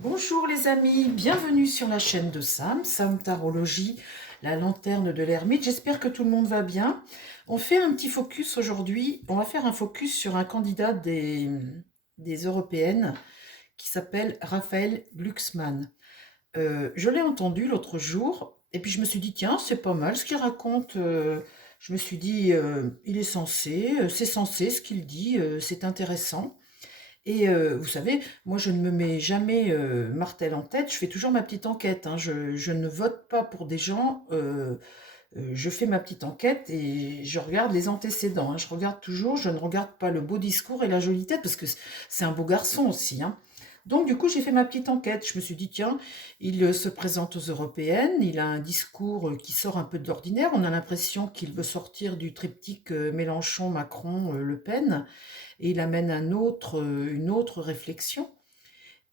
Bonjour les amis, bienvenue sur la chaîne de Sam Tarologie, la lanterne de l'ermite. J'espère que tout le monde va bien. On fait un petit focus aujourd'hui, on va faire un focus sur un candidat des européennes qui s'appelle Raphaël Glucksmann. Je l'ai entendu l'autre jour et puis je me suis dit, tiens, c'est pas mal ce qu'il raconte. Je me suis dit, il est censé, c'est censé ce qu'il dit, c'est intéressant. Et vous savez, moi je ne me mets jamais martel en tête, je fais toujours ma petite enquête, hein. Je ne vote pas pour des gens, je fais ma petite enquête et je regarde les antécédents, hein. Je regarde toujours, je ne regarde pas le beau discours et la jolie tête, parce que c'est un beau garçon aussi, hein. Donc du coup j'ai fait ma petite enquête, je me suis dit tiens, il se présente aux européennes, il a un discours qui sort un peu de l'ordinaire, on a l'impression qu'il veut sortir du triptyque Mélenchon, Macron, Le Pen, et il amène une autre réflexion.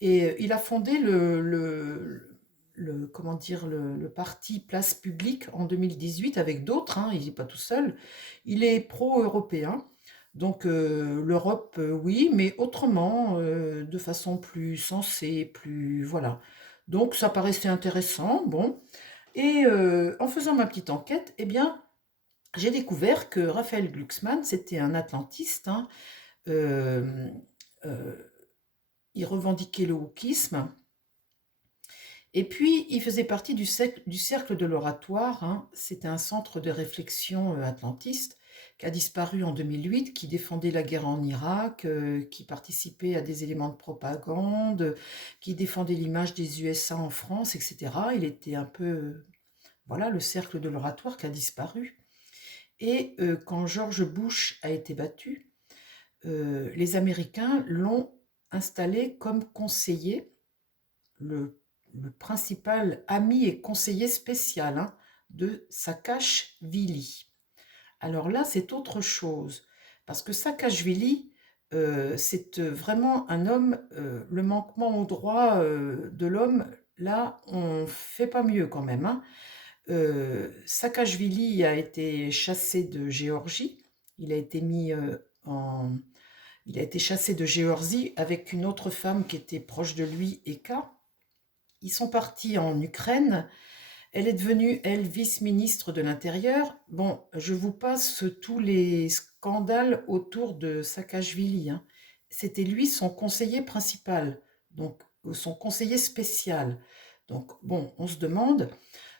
Et il a fondé comment dire, le parti Place Publique en 2018 avec d'autres, hein, il n'est pas tout seul. Il est pro-européen, donc l'Europe, oui, mais autrement, de façon plus sensée, plus... Voilà. Donc ça paraissait intéressant, bon. Et en faisant ma petite enquête, eh bien, j'ai découvert que Raphaël Glucksmann, c'était un atlantiste, hein. Euh, euh, il revendiquait le wokisme. Et puis, il faisait partie du cercle de l'oratoire, hein. C'était un centre de réflexion atlantiste qui a disparu en 2008, qui défendait la guerre en Irak, qui participait à des éléments de propagande, qui défendait l'image des USA en France, etc. Il était un peu, voilà, le cercle de l'oratoire qui a disparu. Et quand George Bush a été battu, les Américains l'ont installé comme conseiller, le, le principal ami et conseiller spécial, hein, de Saakashvili. Alors là, c'est autre chose, parce que Saakashvili, c'est vraiment un homme, le manquement aux droits de l'homme, là, on fait pas mieux quand même, hein. Saakashvili a été chassé de Géorgie, il a été mis en il a été chassé de Géorgie avec une autre femme qui était proche de lui, Eka. Ils sont partis en Ukraine. Elle est devenue, elle, vice-ministre de l'Intérieur. Bon, je vous passe tous les scandales autour de Saakashvili, hein. C'était lui son conseiller principal, donc son conseiller spécial. Donc bon, on se demande.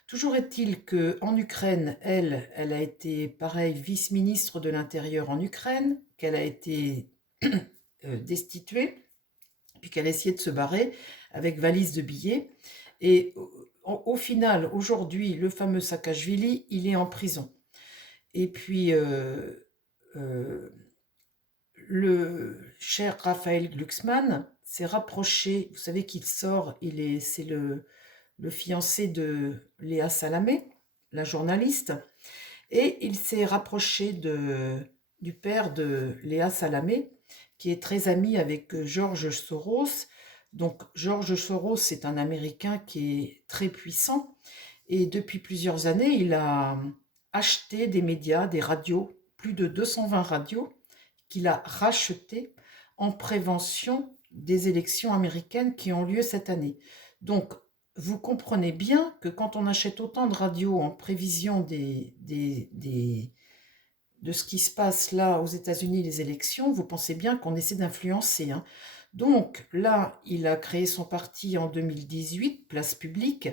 Toujours est-il que en Ukraine, elle a été pareil vice-ministre de l'Intérieur en Ukraine, qu'elle a été destituée, puis qu'elle a essayé de se barrer avec valise de billets. Et au final, aujourd'hui, le fameux Saakashvili, il est en prison. Et puis, euh, le cher Raphaël Glucksmann s'est rapproché, vous savez qu'il sort, c'est le fiancé de Léa Salamé, la journaliste, et il s'est rapproché du père de Léa Salamé, qui est très ami avec George Soros. Donc George Soros, c'est un Américain qui est très puissant, et depuis plusieurs années, il a acheté des médias, des radios, plus de 220 radios, qu'il a rachetées en prévention des élections américaines qui ont lieu cette année. Donc, vous comprenez bien que quand on achète autant de radios en prévision de ce qui se passe là aux États-Unis, les élections, vous pensez bien qu'on essaie d'influencer, hein. Donc là, il a créé son parti en 2018, Place Publique,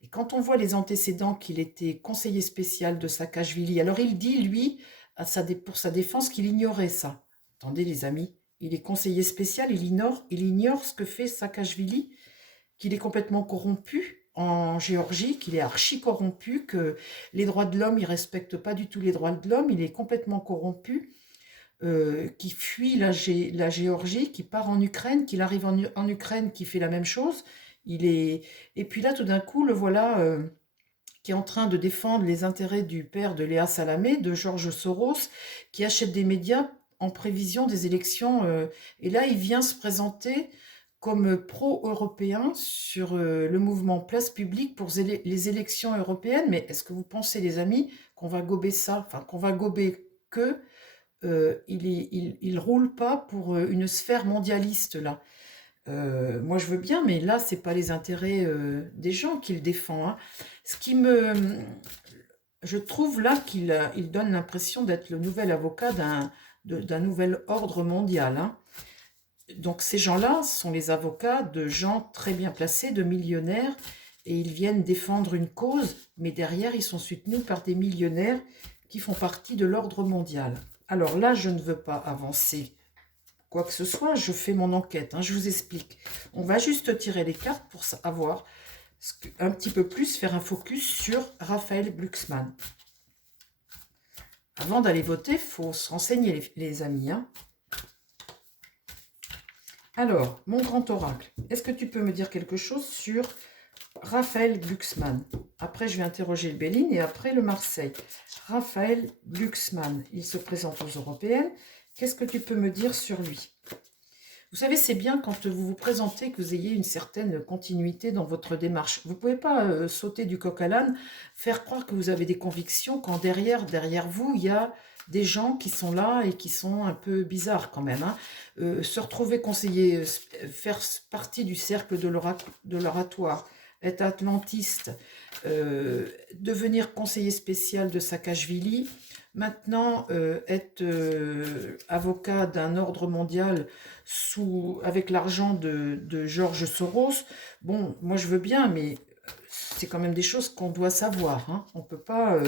et quand on voit les antécédents qu'il était conseiller spécial de Saakashvili, alors il dit, lui, pour sa défense, qu'il ignorait ça. Attendez les amis, il est conseiller spécial, il ignore ce que fait Saakashvili, qu'il est complètement corrompu en Géorgie, qu'il est archi corrompu, que les droits de l'homme, il ne respecte pas du tout les droits de l'homme, il est complètement corrompu, qui fuit la Géorgie, qui part en Ukraine, qu'il arrive en Ukraine, qui fait la même chose. Il est... Et puis là, tout d'un coup, le voilà qui est en train de défendre les intérêts du père de Léa Salamé, de George Soros, qui achète des médias en prévision des élections. Et là, il vient se présenter comme pro-européen sur le mouvement Place Publique pour les élections européennes. Mais est-ce que vous pensez, les amis, qu'on va gober ça, enfin qu'on va gober que il roule pas pour une sphère mondialiste là? moi je veux bien, mais là, c'est pas les intérêts des gens qu'il défend, hein. Ce qui je trouve là il donne l'impression d'être le nouvel avocat d'un nouvel ordre mondial, hein. Donc ces gens-là sont les avocats de gens très bien placés, de millionnaires, et ils viennent défendre une cause, mais derrière, ils sont soutenus par des millionnaires qui font partie de l'ordre mondial. Alors là, je ne veux pas avancer quoi que ce soit, je fais mon enquête, hein, je vous explique. On va juste tirer les cartes pour avoir un petit peu plus, faire un focus sur Raphaël Glucksmann. Avant d'aller voter, il faut se renseigner, les amis, hein. Alors, mon grand oracle, est-ce que tu peux me dire quelque chose sur Raphaël Glucksmann? Après, je vais interroger le Béline et après le Marseille. Raphaël Glucksmann, il se présente aux Européennes. Qu'est-ce que tu peux me dire sur lui? Vous savez, c'est bien quand vous vous présentez que vous ayez une certaine continuité dans votre démarche. Vous ne pouvez pas sauter du coq à l'âne, faire croire que vous avez des convictions quand derrière vous, il y a des gens qui sont là et qui sont un peu bizarres quand même, hein. Se retrouver conseiller, faire partie du cercle de l'oratoire, être atlantiste, devenir conseiller spécial de Saakashvili, maintenant être avocat d'un ordre mondial avec l'argent de George Soros. Bon, moi je veux bien, mais c'est quand même des choses qu'on doit savoir, hein. On ne peut pas...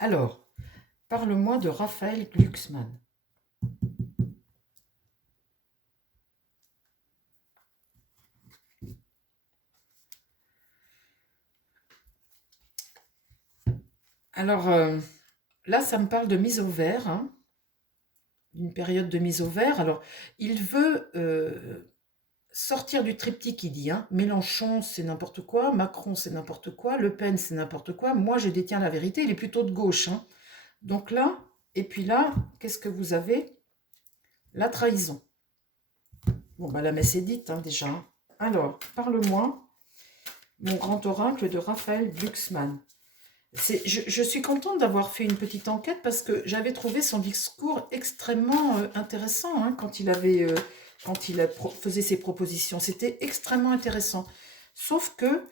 Alors, parle-moi de Raphaël Glucksmann. Alors, là, ça me parle de mise au vert, hein, d'une période de mise au vert. Alors, il veut sortir du triptyque, il dit, hein. Mélenchon, c'est n'importe quoi, Macron, c'est n'importe quoi, Le Pen, c'est n'importe quoi. Moi, je détiens la vérité. Il est plutôt de gauche, hein. Donc là, et puis là, qu'est-ce que vous avez? La trahison. Bon, bah, la messe est dite, hein, déjà, hein. Alors, parle-moi, mon grand oracle de Raphaël Glucksmann. Je suis contente d'avoir fait une petite enquête parce que j'avais trouvé son discours extrêmement intéressant, hein, quand faisait ses propositions. C'était extrêmement intéressant. Sauf que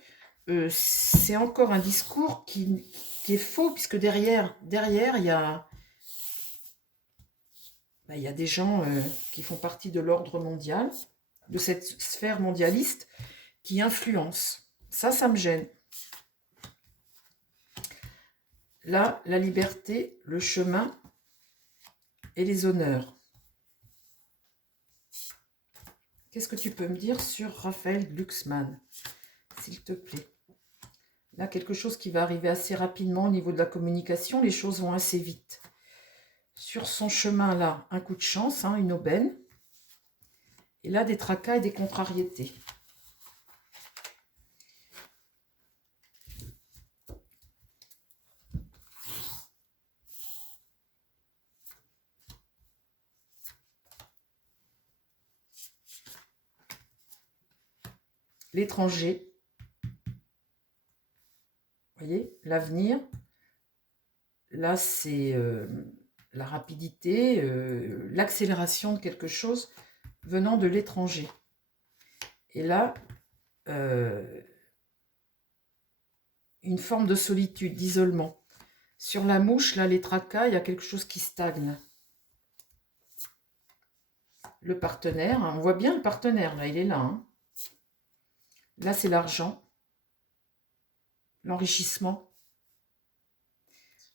c'est encore un discours qui est faux, puisque derrière il y a des gens qui font partie de l'ordre mondial, de cette sphère mondialiste, qui influencent. Ça me gêne. Là, la liberté, le chemin et les honneurs. Qu'est-ce que tu peux me dire sur Raphaël Glucksmann, s'il te plaît? Là, quelque chose qui va arriver assez rapidement au niveau de la communication. Les choses vont assez vite. Sur son chemin, là, un coup de chance, hein, une aubaine. Et là, des tracas et des contrariétés. L'étranger. Vous voyez, l'avenir. Là, c'est la rapidité, l'accélération de quelque chose venant de l'étranger. Et là, une forme de solitude, d'isolement. Sur la mouche, là, les tracas, il y a quelque chose qui stagne. Le partenaire, hein, on voit bien le partenaire, là, il est là, hein. Là, c'est l'argent, l'enrichissement.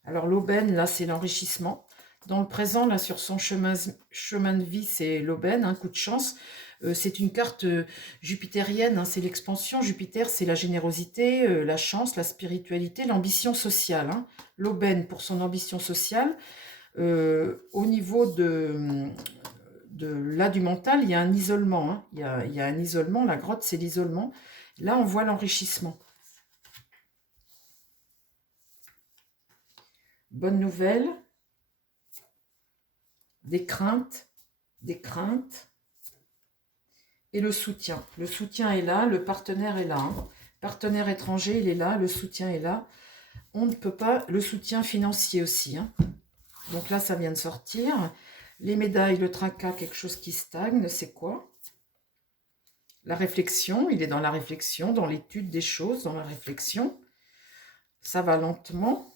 Alors, l'aubaine, là, c'est l'enrichissement. Dans le présent, là, sur son chemin de vie, c'est l'aubaine, un coup de chance. C'est une carte jupitérienne, hein, c'est l'expansion. Jupiter, c'est la générosité, la chance, la spiritualité, l'ambition sociale, hein. L'aubaine pour son ambition sociale. Au niveau là, du mental, il y a un isolement, hein. Il y a un isolement, la grotte, c'est l'isolement. Là, on voit l'enrichissement. Bonne nouvelle. Des craintes. Et le soutien. Le soutien est là, le partenaire est là, hein. Partenaire étranger, il est là, le soutien est là. On ne peut pas... Le soutien financier aussi, hein. Donc là, ça vient de sortir. Les médailles, le tracas, quelque chose qui stagne, c'est quoi? La réflexion, il est dans la réflexion, dans l'étude des choses, dans la réflexion. Ça va lentement.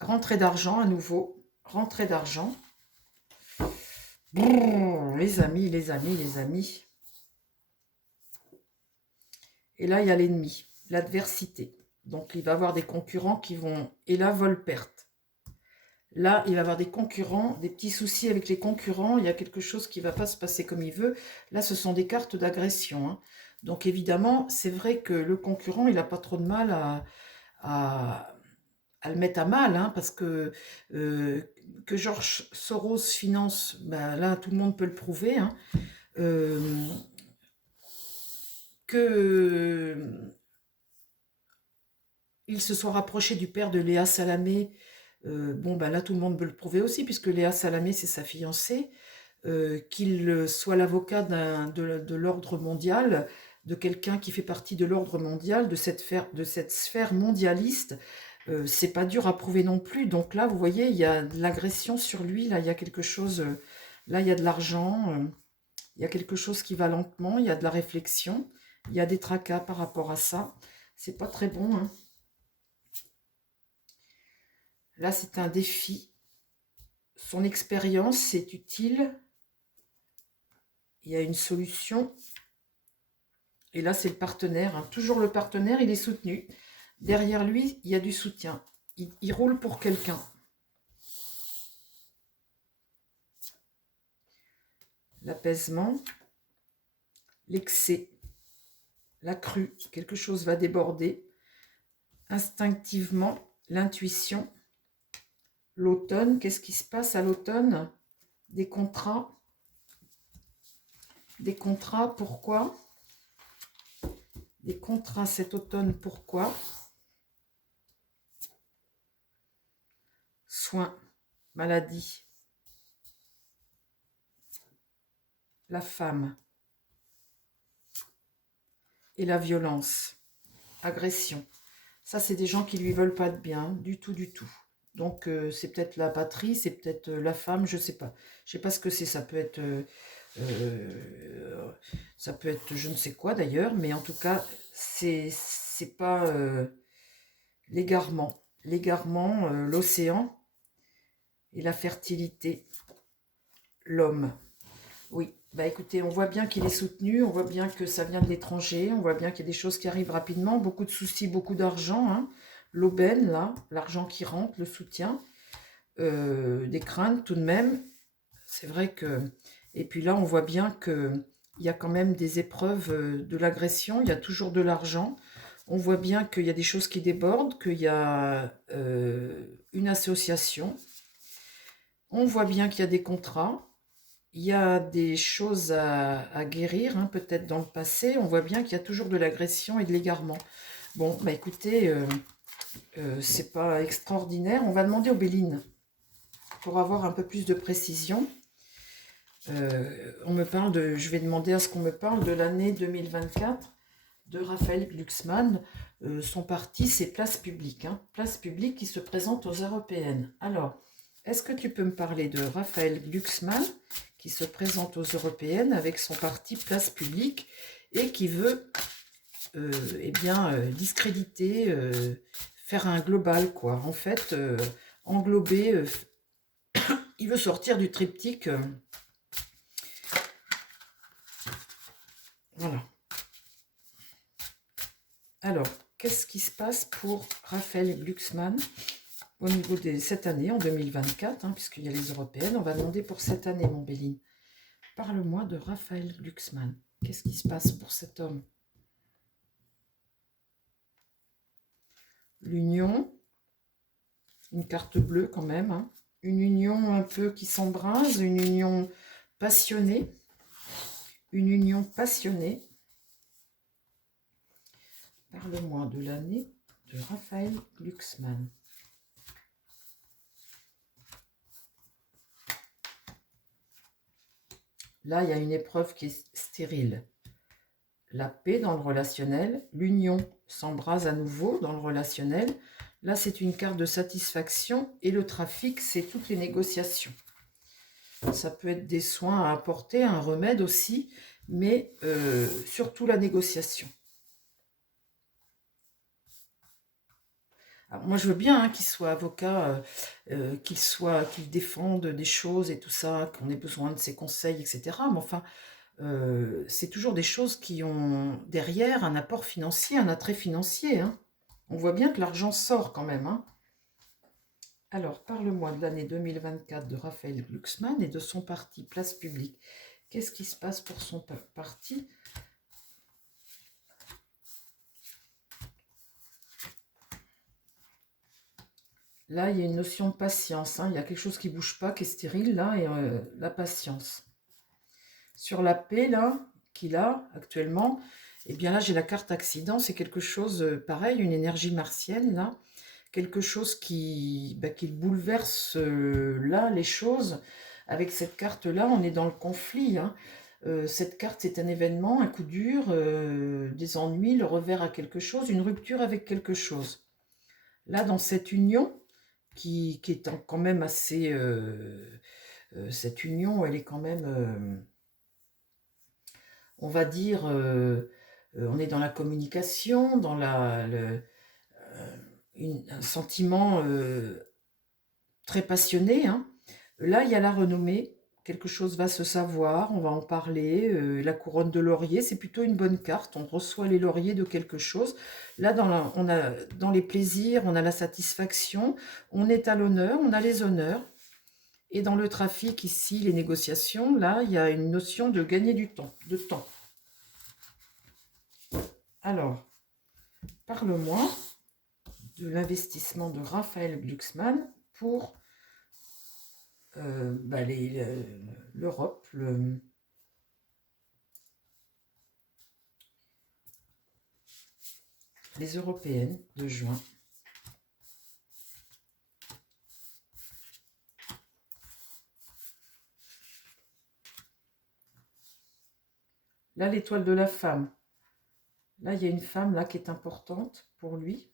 Rentrée d'argent à nouveau. Rentrée d'argent. Les amis, les amis, les amis. Et là, il y a l'ennemi, l'adversité. Donc, il va y avoir des concurrents qui vont... Et là, vol-perte. Là, il va y avoir des concurrents, des petits soucis avec les concurrents. Il y a quelque chose qui ne va pas se passer comme il veut. Là, ce sont des cartes d'agression, hein. Donc, évidemment, c'est vrai que le concurrent, il n'a pas trop de mal à le mettre à mal, hein, parce que George Soros finance, ben là, tout le monde peut le prouver, hein, que il se soit rapproché du père de Léa Salamé. Bon, ben là, tout le monde peut le prouver aussi, puisque Léa Salamé, c'est sa fiancée. Qu'il soit l'avocat de l'ordre mondial, de quelqu'un qui fait partie de l'ordre mondial, de cette sphère mondialiste, c'est pas dur à prouver non plus. Donc là, vous voyez, il y a de l'agression sur lui, là, il y a quelque chose, là, il y a de l'argent, il y a quelque chose qui va lentement, il y a de la réflexion, il y a des tracas par rapport à ça. C'est pas très bon, hein. Là, c'est un défi. Son expérience, c'est utile. Il y a une solution. Et là, c'est le partenaire, hein. Toujours le partenaire, il est soutenu. Derrière lui, il y a du soutien. Il roule pour quelqu'un. L'apaisement, l'excès, la crue, quelque chose va déborder. Instinctivement, l'intuition. L'automne, qu'est-ce qui se passe à l'automne? Des contrats. Des contrats, pourquoi? Des contrats cet automne, pourquoi? Soins, maladie. La femme. Et la violence. Agression. Ça, c'est des gens qui lui veulent pas de bien, du tout, du tout. Donc, c'est peut-être la patrie, c'est peut-être la femme, je sais pas. Je sais pas ce que c'est, ça peut être je ne sais quoi d'ailleurs, mais en tout cas, c'est pas l'égarement. L'égarement, l'océan et la fertilité, l'homme. Oui, bah écoutez, on voit bien qu'il est soutenu, on voit bien que ça vient de l'étranger, on voit bien qu'il y a des choses qui arrivent rapidement, beaucoup de soucis, beaucoup d'argent, hein. L'aubaine, là, l'argent qui rentre, le soutien, des craintes tout de même. C'est vrai que... Et puis là, on voit bien qu'il y a quand même des épreuves de l'agression, il y a toujours de l'argent. On voit bien qu'il y a des choses qui débordent, qu'il y a une association. On voit bien qu'il y a des contrats. Il y a des choses à guérir, hein, peut-être dans le passé. On voit bien qu'il y a toujours de l'agression et de l'égarement. Bon, bah écoutez, c'est pas extraordinaire. On va demander aux Béline pour avoir un peu plus de précision. Je vais demander à ce qu'on me parle de l'année 2024 de Raphaël Glucksmann. Son parti, c'est Place Publique. Hein, Place Publique qui se présente aux européennes. Alors, est-ce que tu peux me parler de Raphaël Glucksmann qui se présente aux européennes avec son parti Place Publique et qui veut discréditer, faire un global, quoi. En fait, englober, il veut sortir du triptyque. Voilà. Alors, qu'est-ce qui se passe pour Raphaël Glucksmann au niveau de cette année, en 2024, hein, puisqu'il y a les européennes? On va demander pour cette année, mon Béline. Parle-moi de Raphaël Glucksmann. Qu'est-ce qui se passe pour cet homme? L'union, une carte bleue quand même, hein. Une union un peu qui s'embrase, une union passionnée. Une union passionnée. Parle-moi de l'année de Raphaël Glucksmann. Là, il y a une épreuve qui est stérile. La paix dans le relationnel, l'union s'embrase à nouveau dans le relationnel. Là, c'est une carte de satisfaction et le trafic, c'est toutes les négociations. Ça peut être des soins à apporter, un remède aussi, mais surtout la négociation. Alors, moi, je veux bien hein, qu'il soit avocat, qu'il défende des choses et tout ça, qu'on ait besoin de ses conseils, etc. Mais enfin, c'est toujours des choses qui ont derrière un apport financier, un attrait financier. Hein. On voit bien que l'argent sort quand même. Hein. Alors, parle-moi de l'année 2024 de Raphaël Glucksmann et de son parti Place Publique. Qu'est-ce qui se passe pour son parti? Là, il y a une notion de patience. Hein. Il y a quelque chose qui ne bouge pas, qui est stérile, là, et la patience. Sur la paix, là, qu'il a actuellement, eh bien là, j'ai la carte accident. C'est quelque chose, pareil, une énergie martienne, là. Quelque chose qui bouleverse, là, les choses. Avec cette carte-là, on est dans le conflit, hein. Cette carte, c'est un événement, un coup dur, des ennuis, le revers à quelque chose, une rupture avec quelque chose. Là, dans cette union, qui est quand même assez... cette union, elle est quand même, on va dire, on est dans la communication, dans un sentiment très passionné. Hein. Là, il y a la renommée, quelque chose va se savoir, on va en parler. La couronne de laurier, c'est plutôt une bonne carte, on reçoit les lauriers de quelque chose. Là, on a, dans les plaisirs, on a la satisfaction, on est à l'honneur, on a les honneurs. Et dans le trafic, ici, les négociations, là, il y a une notion de gagner du temps, de temps. Alors, parle-moi de l'investissement de Raphaël Glucksmann pour l'Europe, les européennes de juin. Là, l'étoile de la femme. Là, il y a une femme là qui est importante pour lui.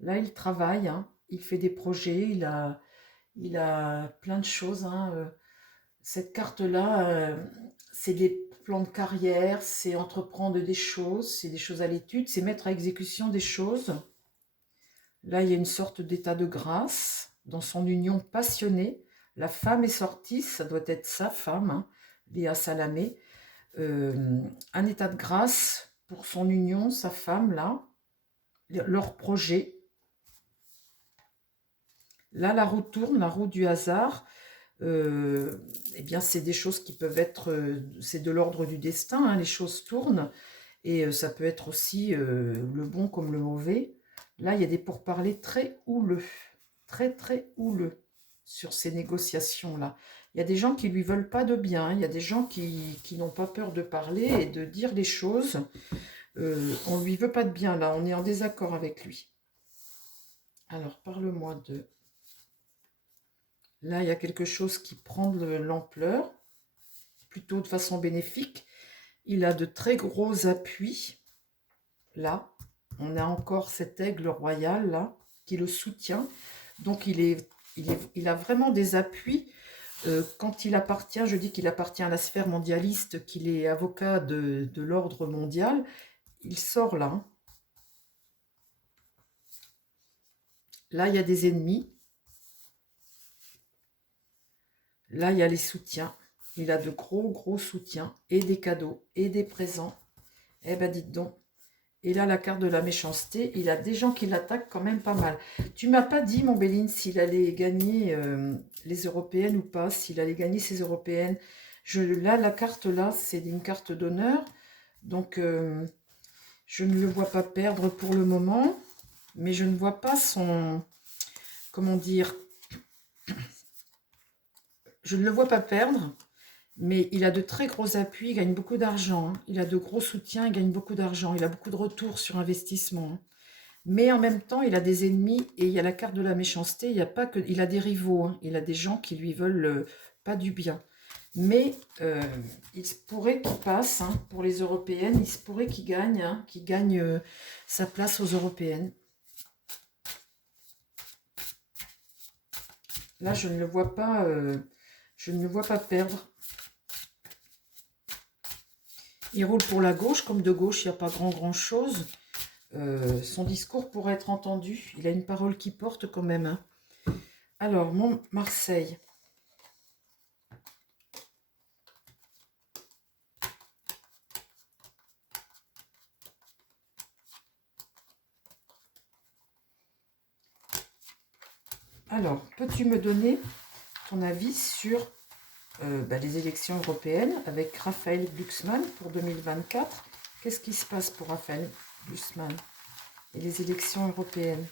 Là, il travaille, hein, il fait des projets, il a plein de choses. Hein. Cette carte-là, c'est des plans de carrière, c'est entreprendre des choses, c'est des choses à l'étude, c'est mettre à exécution des choses. Là, il y a une sorte d'état de grâce dans son union passionnée. La femme est sortie, ça doit être sa femme, hein, Léa Salamé. Un état de grâce pour son union, sa femme, là, leur projet. Là, la roue tourne, la roue du hasard. Eh bien, c'est des choses qui peuvent être, c'est de l'ordre du destin, hein, les choses tournent, et ça peut être aussi le bon comme le mauvais. Là, il y a des pourparlers très houleux, très très houleux sur ces négociations-là. Il y a des gens qui lui veulent pas de bien, hein. Il y a des gens qui n'ont pas peur de parler et de dire les choses. On lui veut pas de bien, là, on est en désaccord avec lui. Alors, parle-moi de... Là, il y a quelque chose qui prend de l'ampleur, plutôt de façon bénéfique. Il a de très gros appuis. Là, on a encore cet aigle royal, là, qui le soutient. Donc, il a vraiment des appuis. Quand il appartient, je dis qu'il appartient à la sphère mondialiste, qu'il est avocat de l'ordre mondial, il sort là. Hein. Là, il y a des ennemis. Là, il y a les soutiens. Il a de gros, gros soutiens et des cadeaux et des présents. Eh ben, dites donc. Et là, la carte de la méchanceté, il a des gens qui l'attaquent quand même pas mal. Tu m'as pas dit, mon Béline, s'il allait gagner les européennes ou pas, s'il allait gagner ces européennes. Là, la carte là, c'est une carte d'honneur. Donc, je ne le vois pas perdre pour le moment. Mais je ne vois pas son... Comment dire? Je ne le vois pas perdre. Mais il a de très gros appuis, il gagne beaucoup d'argent. Hein. Il a de gros soutiens, il gagne beaucoup d'argent. Il a beaucoup de retours sur investissement. Hein. Mais en même temps, il a des ennemis et il y a la carte de la méchanceté. Il y a pas que, il a des rivaux. Hein. Il a des gens qui lui veulent pas du bien. Mais il se pourrait qu'il passe hein, pour les européennes. Il se pourrait qu'il gagne sa place aux européennes. Là, je ne le vois pas. Je ne le vois pas perdre. Il roule pour la gauche. Comme de gauche, il n'y a pas grand-chose. Son discours pourrait être entendu. Il a une parole qui porte quand même. Hein. Alors, Marseille. Alors, peux-tu me donner ton avis sur les élections européennes avec Raphaël Glucksmann pour 2024? Qu'est-ce qui se passe pour Raphaël Glucksmann et les élections européennes?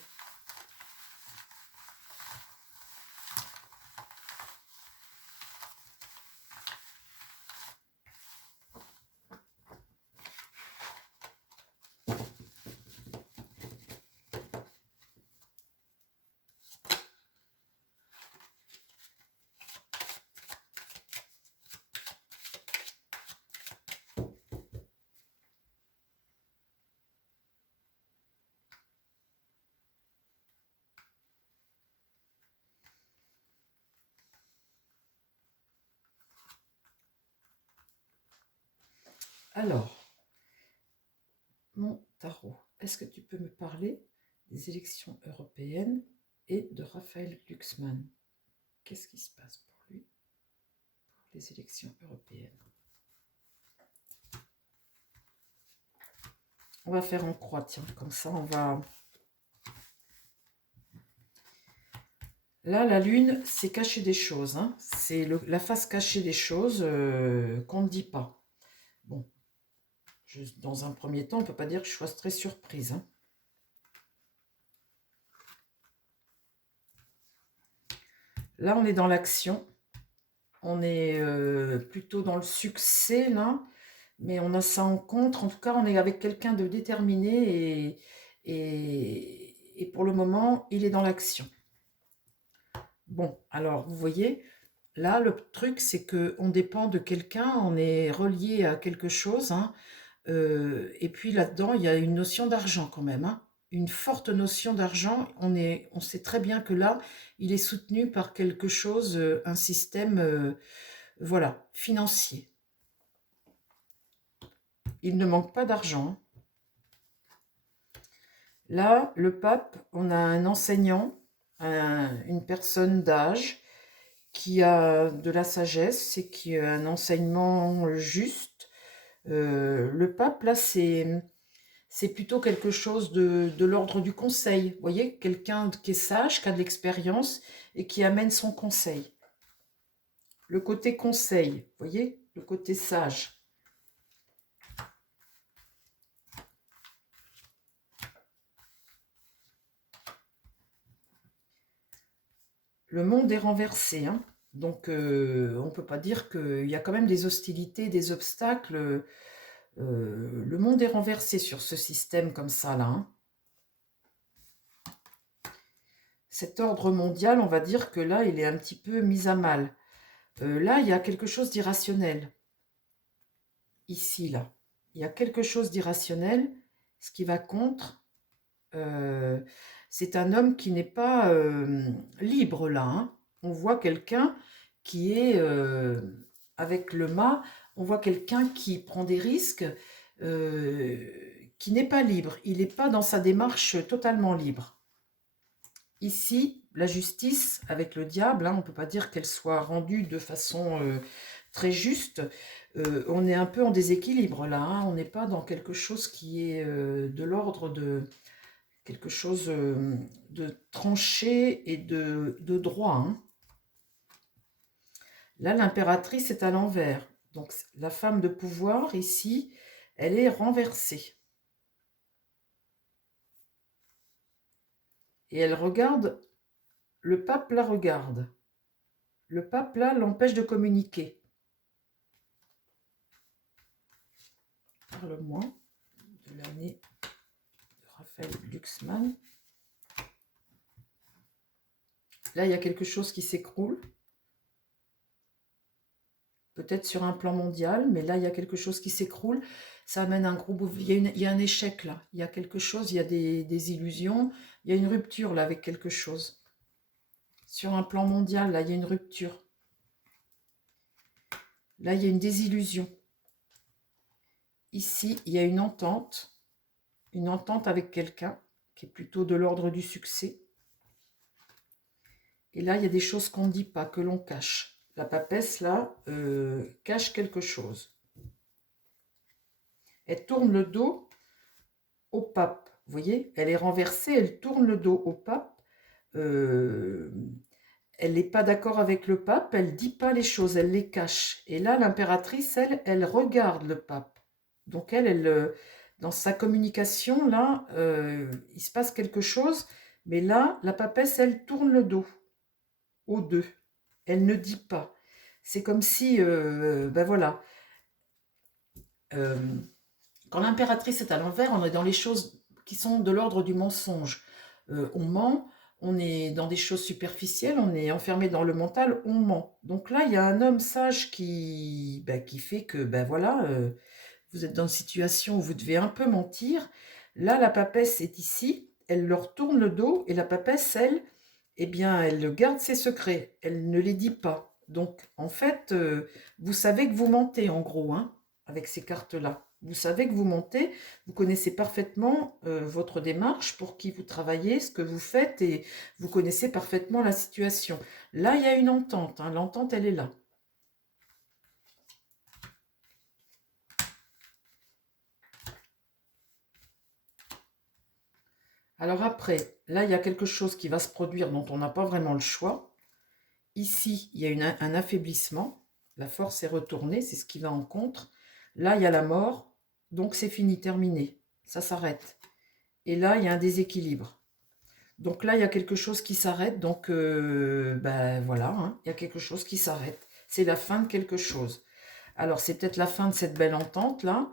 Alors, mon tarot, est-ce que tu peux me parler des élections européennes et de Raphaël Glucksmann? Qu'est-ce qui se passe pour lui pour les élections européennes? On va faire en croix, tiens, comme ça on va... Là, la lune, c'est cacher des choses. Hein. C'est la face cachée des choses qu'on ne dit pas. Bon, dans un premier temps, on ne peut pas dire que je sois très surprise. Hein. Là, on est dans l'action. On est plutôt dans le succès, là. Mais on a ça en contre. En tout cas, on est avec quelqu'un de déterminé et pour le moment, il est dans l'action. Bon, alors, vous voyez, là, le truc, c'est qu'on dépend de quelqu'un, on est relié à quelque chose. Hein, et puis là-dedans, il y a une notion d'argent quand même. Hein, une forte notion d'argent. On sait très bien que là, il est soutenu par quelque chose, un système, voilà, financier. Il ne manque pas d'argent. Hein. Là, le pape, on a un enseignant, une personne d'âge qui a de la sagesse et qui a un enseignement juste. Le pape, là, c'est plutôt quelque chose de l'ordre du conseil. Vous voyez, quelqu'un qui est sage, qui a de l'expérience et qui amène son conseil. Le côté conseil, vous voyez, le côté sage. Le monde est renversé, hein. Donc on ne peut pas dire qu'il y a quand même des hostilités, des obstacles. Le monde est renversé sur ce système comme ça, là. Hein. Cet ordre mondial, on va dire que là, il est un petit peu mis à mal. Là, il y a quelque chose d'irrationnel. Ici, là. Il y a quelque chose d'irrationnel. Ce qui va contre, c'est un homme qui n'est pas libre, là. Hein. On voit quelqu'un qui est, avec le mât, on voit quelqu'un qui prend des risques, qui n'est pas libre. Il n'est pas dans sa démarche totalement libre. Ici, la justice avec le diable, hein, on ne peut pas dire qu'elle soit rendue de façon très juste. On est un peu en déséquilibre là, hein, on n'est pas dans quelque chose qui est de l'ordre de quelque chose de tranché et de droit. Hein. Là, l'impératrice est à l'envers. Donc, la femme de pouvoir, ici, elle est renversée. Et elle regarde, le pape la regarde. Le pape, là, l'empêche de communiquer. Parle-moi de l'année de Raphaël Glucksmann. Là, il y a quelque chose qui s'écroule. Peut-être sur un plan mondial, mais là, il y a quelque chose qui s'écroule. Ça amène un gros... Il y a un échec, là. Il y a quelque chose, il y a des illusions. Il y a une rupture, là, avec quelque chose. Sur un plan mondial, là, il y a une rupture. Là, il y a une désillusion. Ici, il y a une entente avec quelqu'un qui est plutôt de l'ordre du succès. Et là, il y a des choses qu'on ne dit pas, que l'on cache. La papesse, là, cache quelque chose. Elle tourne le dos au pape. Vous voyez, elle est renversée, elle tourne le dos au pape. Elle n'est pas d'accord avec le pape, elle ne dit pas les choses, elle les cache. Et là, l'impératrice, elle regarde le pape. Donc dans sa communication, là, il se passe quelque chose. Mais là, la papesse, elle tourne le dos aux deux. Elle ne dit pas. C'est comme si, ben voilà, euh, quand l'impératrice est à l'envers, on est dans les choses qui sont de l'ordre du mensonge. On ment, on est dans des choses superficielles, on est enfermé dans le mental, on ment. Donc là, il y a un homme sage qui fait que, ben voilà, vous êtes dans une situation où vous devez un peu mentir. Là, la papesse est ici, elle leur tourne le dos, et la papesse, elle, eh bien, elle garde ses secrets, elle ne les dit pas. Donc, en fait, vous savez que vous mentez, en gros, hein, avec ces cartes-là. Vous savez que vous mentez, vous connaissez parfaitement votre démarche, pour qui vous travaillez, ce que vous faites, et vous connaissez parfaitement la situation. Là, il y a une entente, hein, l'entente, elle est là. Alors après, là, il y a quelque chose qui va se produire dont on n'a pas vraiment le choix. Ici, il y a un affaiblissement. La force est retournée, c'est ce qui va en contre. Là, il y a la mort, donc c'est fini, terminé. Ça s'arrête. Et là, il y a un déséquilibre. Donc là, il y a quelque chose qui s'arrête. Donc, ben voilà, hein, il y a quelque chose qui s'arrête. C'est la fin de quelque chose. Alors, c'est peut-être la fin de cette belle entente-là,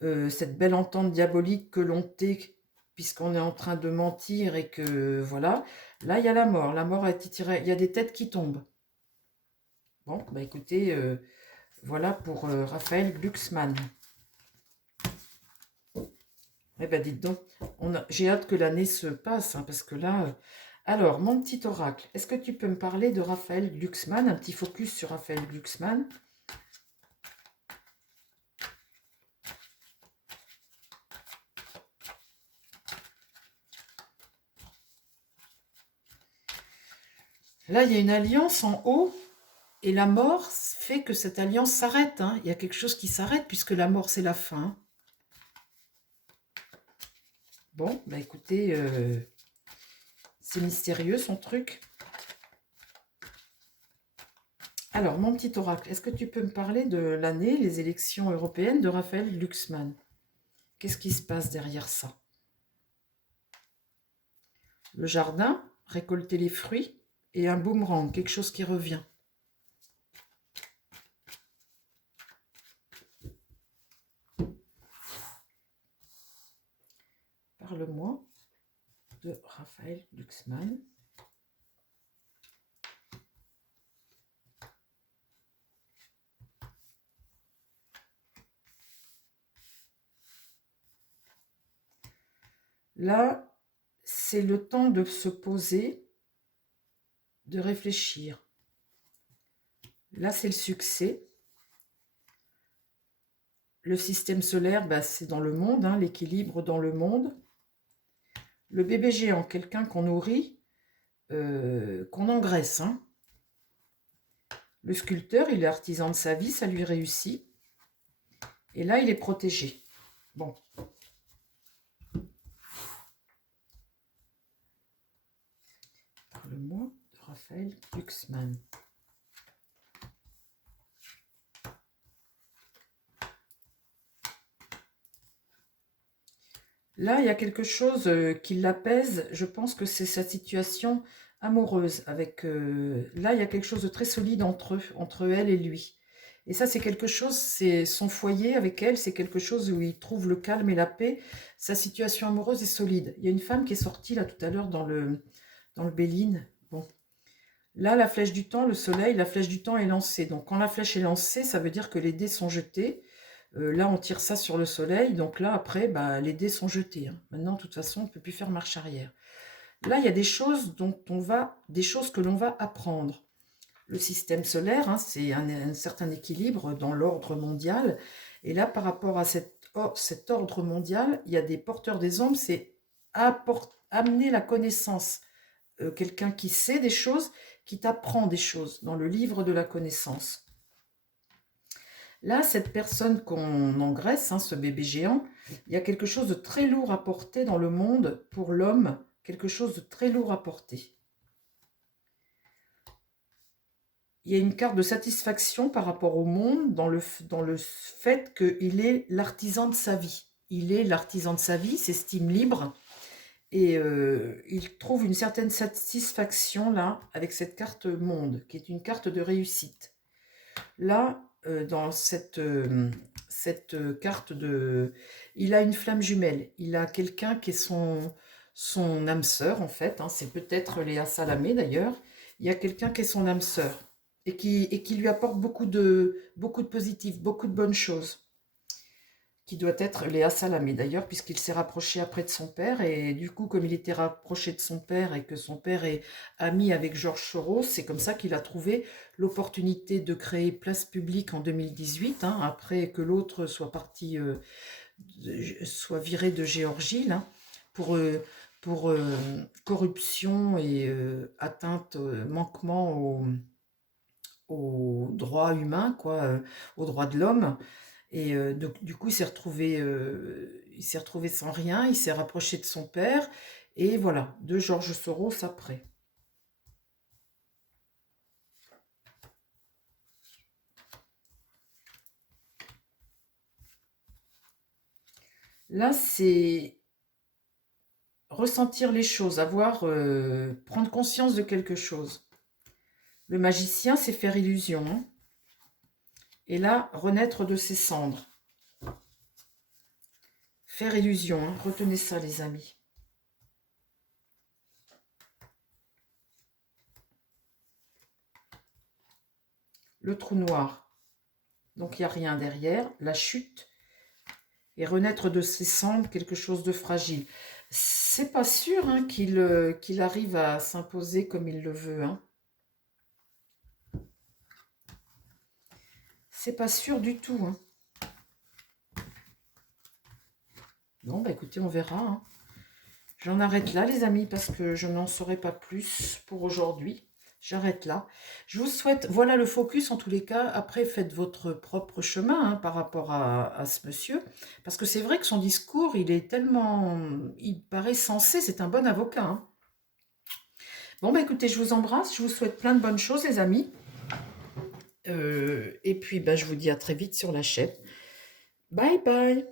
cette belle entente diabolique que l'on tait, puisqu'on est en train de mentir et que, voilà. Là, il y a la mort. La mort a été tirée. Il y a des têtes qui tombent. Bon, bah écoutez, voilà pour Raphaël Glucksmann. Eh ben dites donc, j'ai hâte que l'année se passe, hein, parce que là... Alors, mon petit oracle, est-ce que tu peux me parler de Raphaël Glucksmann, un petit focus sur Raphaël Glucksmann? Là, il y a une alliance en haut, et la mort fait que cette alliance s'arrête, hein. Il y a quelque chose qui s'arrête, puisque la mort, c'est la fin. Bon, bah écoutez, c'est mystérieux son truc. Alors, mon petit oracle, est-ce que tu peux me parler de l'année, les élections européennes de Raphaël Glucksmann? Qu'est-ce qui se passe derrière ça? Le jardin, récolter les fruits, et un boomerang, quelque chose qui revient. Parle-moi de Raphaël Glucksmann. Là, c'est le temps de se poser, de réfléchir. Là, c'est le succès. Le système solaire, bah, c'est dans le monde, hein, l'équilibre dans le monde. Le bébé géant, quelqu'un qu'on nourrit, qu'on engraisse. Hein. Le sculpteur, il est artisan de sa vie, ça lui réussit. Et là, il est protégé. Bon. Parle-moi de Raphaël Glucksmann. Là, il y a quelque chose qui l'apaise. Je pense que c'est sa situation amoureuse. Là, il y a quelque chose de très solide entre elle et lui. Et ça, c'est quelque chose, c'est son foyer avec elle, c'est quelque chose où il trouve le calme et la paix. Sa situation amoureuse est solide. Il y a une femme qui est sortie là tout à l'heure dans le Béline. Bon. Là, la flèche du temps, le soleil, la flèche du temps est lancée. Donc, quand la flèche est lancée, ça veut dire que les dés sont jetés. Là, on tire ça sur le soleil. Donc là, après, bah, les dés sont jetés. Hein. Maintenant, de toute façon, on ne peut plus faire marche arrière. Là, il y a des choses que l'on va apprendre. le système solaire, hein, c'est un certain équilibre dans l'ordre mondial. Et là, par rapport à cet ordre mondial, il y a des porteurs des ombres, c'est amener la connaissance. Quelqu'un qui sait des choses, qui t'apprend des choses dans le livre de la connaissance. Là, cette personne qu'on engraisse, hein, ce bébé géant, il y a quelque chose de très lourd à porter dans le monde pour l'homme, quelque chose de très lourd à porter. Il y a une carte de satisfaction par rapport au monde dans le fait qu'il est l'artisan de sa vie. Il est l'artisan de sa vie, s'estime libre et il trouve une certaine satisfaction là avec cette carte monde qui est une carte de réussite. Là, dans cette carte de... Il a une flamme jumelle, il a quelqu'un qui est son âme sœur en fait, hein, c'est peut-être Léa Salamé d'ailleurs. Il y a quelqu'un qui est son âme sœur et qui lui apporte beaucoup de positif, beaucoup de bonnes choses, qui doit être Léa Salamé d'ailleurs, puisqu'il s'est rapproché après de son père, et du coup, comme il était rapproché de son père et que son père est ami avec Georges Soros, c'est comme ça qu'il a trouvé l'opportunité de créer Place Publique en 2018, hein, après que l'autre soit parti, soit viré de Géorgie, là, pour corruption et atteinte, manquement aux droits humains, quoi, aux droits de l'homme. Et donc, du coup, il s'est retrouvé sans rien, il s'est rapproché de son père, et voilà, de Georges Soros après. Là, c'est ressentir les choses, prendre conscience de quelque chose. Le magicien, c'est faire illusion, hein. Et là, renaître de ses cendres. Faire illusion, hein. Retenez ça, les amis. Le trou noir. Donc, il n'y a rien derrière. La chute. Et renaître de ses cendres, quelque chose de fragile. C'est pas sûr, hein, qu'il arrive à s'imposer comme il le veut, hein. C'est pas sûr du tout, hein. Bon, bah écoutez, on verra, hein. J'en arrête là, les amis, parce que je n'en saurai pas plus pour aujourd'hui. J'arrête là. Je vous souhaite, voilà le focus en tous les cas. Après, faites votre propre chemin, hein, par rapport à ce monsieur. Parce que c'est vrai que son discours, il est tellement... Il paraît sensé, c'est un bon avocat, hein. Bon, bah écoutez, je vous embrasse. Je vous souhaite plein de bonnes choses, les amis. Et puis, bah, je vous dis à très vite sur la chaîne. Bye bye.